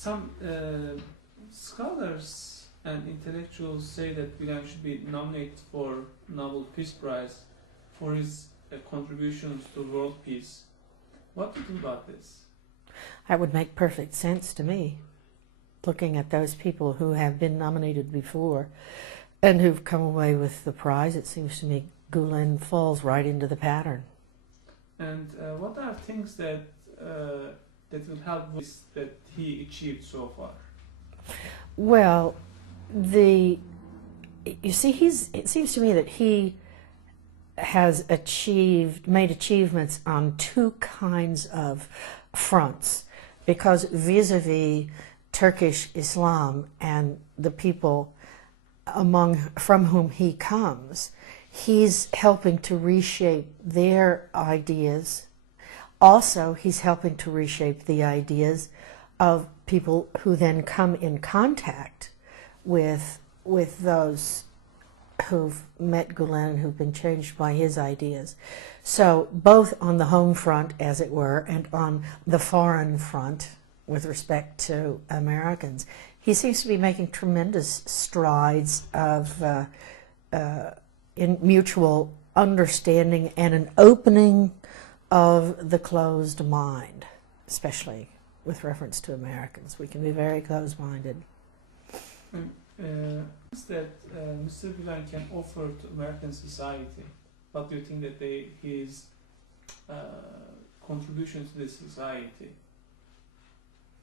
Some scholars and intellectuals say that Gulen should be nominated for Nobel Peace Prize for his contributions to world peace. What do you think about this? That would make perfect sense to me, looking at those people who have been nominated before and who've come away with the prize. It seems to me Gulen falls right into the pattern. And what are things that that will help with that he achieved so far? Well, you see, it seems to me that he has made achievements on two kinds of fronts, because vis-a-vis Turkish Islam and the people from whom he comes, he's helping to reshape their ideas. Also, he's helping to reshape the ideas of people who then come in contact with those who've met Gulen, who've been changed by his ideas. So both on the home front, as it were, and on the foreign front with respect to Americans, he seems to be making tremendous strides in mutual understanding and an opening of the closed mind, especially with reference to Americans. We can be very closed-minded. That Mr. Gulen can offer to American society? What do you think that his contribution to the society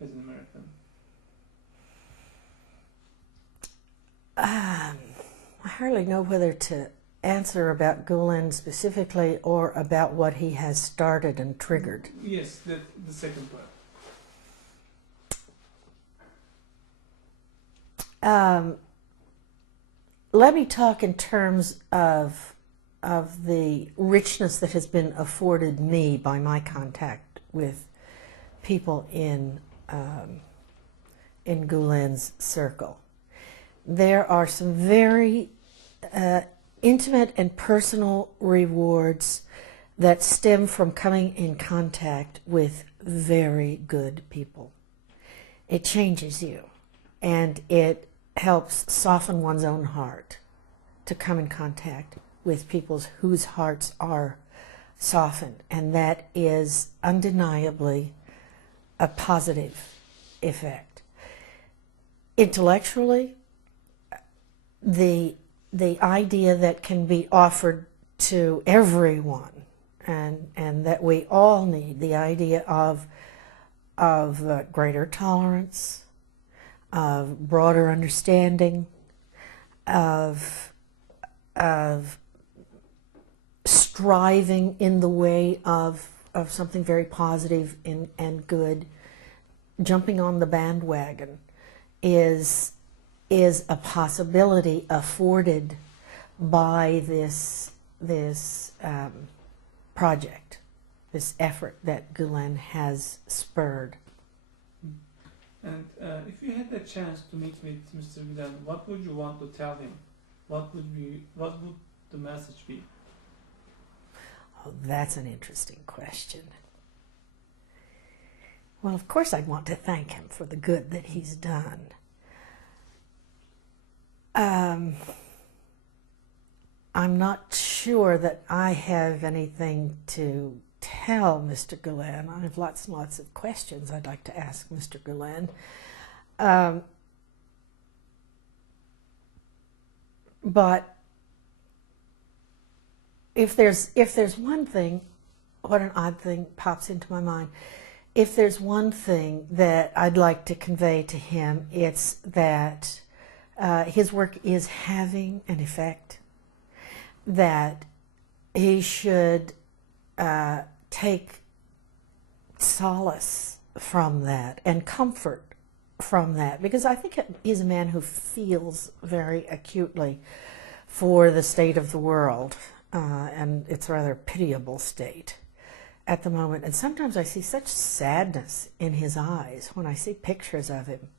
as an American? I hardly know whether to answer about Gulen specifically or about what he has started and triggered. Yes, the second part. Let me talk in terms of the richness that has been afforded me by my contact with people in Gulen's circle. There are some very intimate and personal rewards that stem from coming in contact with very good people. It changes you, and it helps soften one's own heart to come in contact with people whose hearts are softened, and that is undeniably a positive effect. Intellectually, the idea that can be offered to everyone, and that we all need, the idea of greater tolerance, of broader understanding, of striving in the way of something very positive and good, jumping on the bandwagon is a possibility afforded by this project, this effort that Gulen has spurred. And if you had the chance to meet with Mr. Gulen, what would you want to tell him? What would the message be? Oh, that's an interesting question. Well, of course I'd want to thank him for the good that he's done. I'm not sure that I have anything to tell Mr. Gulen. I have lots and lots of questions I'd like to ask Mr. Gulen. But if there's one thing, what an odd thing pops into my mind. If there's one thing that I'd like to convey to him, it's that his work is having an effect, that he should take solace from that and comfort from that, because I think he's a man who feels very acutely for the state of the world, and it's a rather pitiable state at the moment. And sometimes I see such sadness in his eyes when I see pictures of him.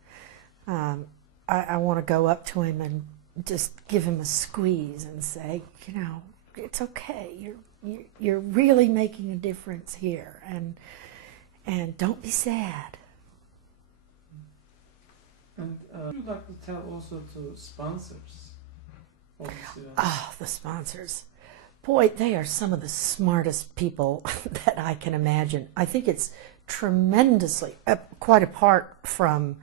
I want to go up to him and just give him a squeeze and say, you know, it's okay. You're really making a difference here, and don't be sad. And would you like to tell also to sponsors of this event? Ah, the sponsors. Boy, they are some of the smartest people that I can imagine. I think it's tremendously, quite apart from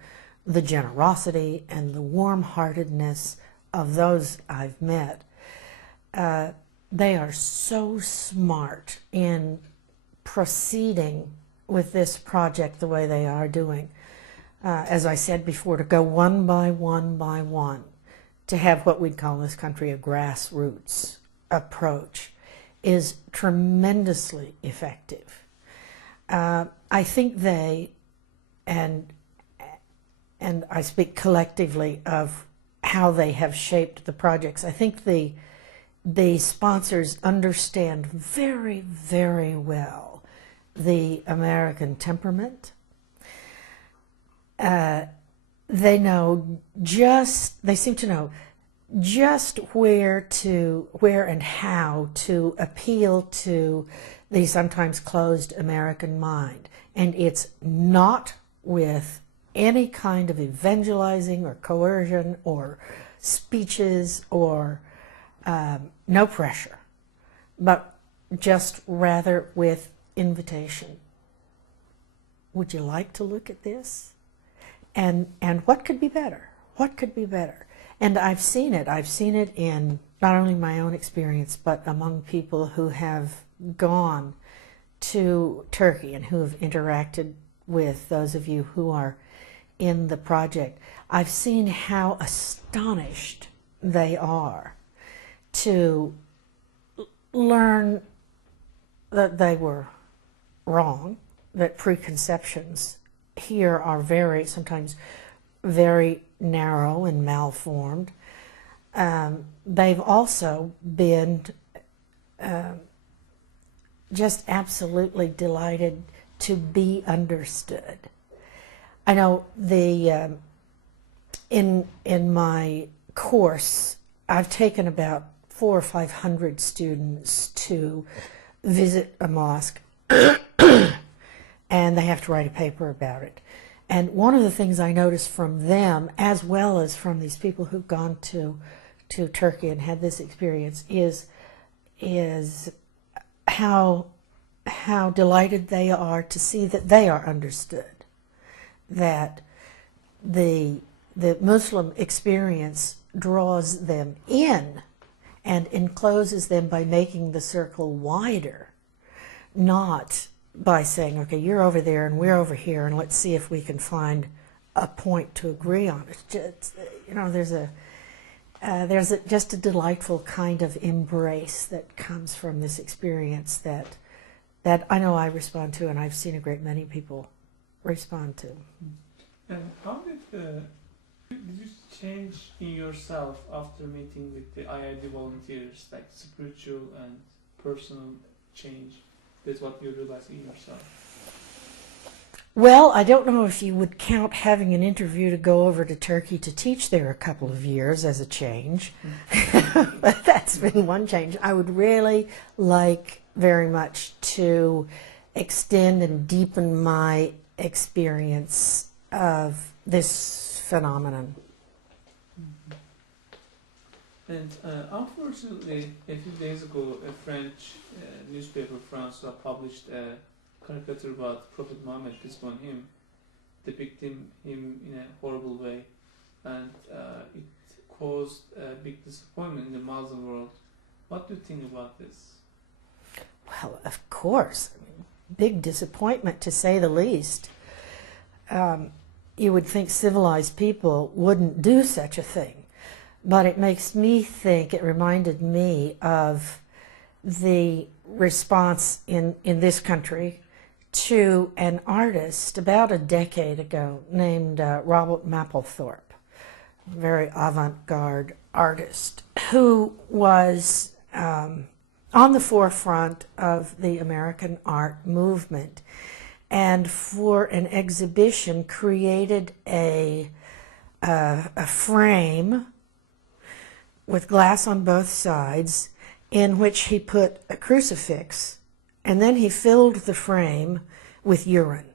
the generosity and the warm-heartedness of those I've met, they are so smart in proceeding with this project the way they are doing. As I said before, to go one by one, to have what we'd call in this country a grassroots approach is tremendously effective. I think they, and I speak collectively of how they have shaped the projects, I think the sponsors understand very, very well the American temperament. They seem to know just where and how to appeal to the sometimes closed American mind. And it's not with any kind of evangelizing or coercion or speeches or no pressure, but just rather with invitation. Would you like to look at this? And what could be better? What could be better? And I've seen it. I've seen it in not only my own experience, but among people who have gone to Turkey and who have interacted with those of you who are in the project. I've seen how astonished they are to learn that they were wrong, that preconceptions here are sometimes very narrow and malformed. They've also been just absolutely delighted to be understood. I know in my course, I've taken about 400 or 500 students to visit a mosque, and they have to write a paper about it. And one of the things I noticed from them, as well as from these people who've gone to Turkey and had this experience, is how delighted they are to see that they are understood, that the Muslim experience draws them in and encloses them by making the circle wider, not by saying, okay, you're over there and we're over here, and let's see if we can find a point to agree on. It's just, there's just a delightful kind of embrace that comes from this experience that I know I respond to, and I've seen a great many people respond to. And how did you change in yourself after meeting with the IID volunteers, like spiritual and personal change? That's what you realize in yourself. Well, I don't know if you would count having an interview to go over to Turkey to teach there a couple of years as a change. But that's been one change. I would really like very much to extend and deepen my experience of this phenomenon. And unfortunately, a few days ago, a French newspaper, François, published a caricature about Prophet Muhammad, peace upon him, depicting him in a horrible way, and it caused a big disappointment in the Muslim world. What do you think about this? Well, of course, big disappointment to say the least. You would think civilized people wouldn't do such a thing. But it makes me think, it reminded me of the response in this country to an artist about a decade ago named Robert Mapplethorpe, a very avant-garde artist, who was on the forefront of the American art movement, and for an exhibition created a frame with glass on both sides, in which he put a crucifix, and then he filled the frame with urine.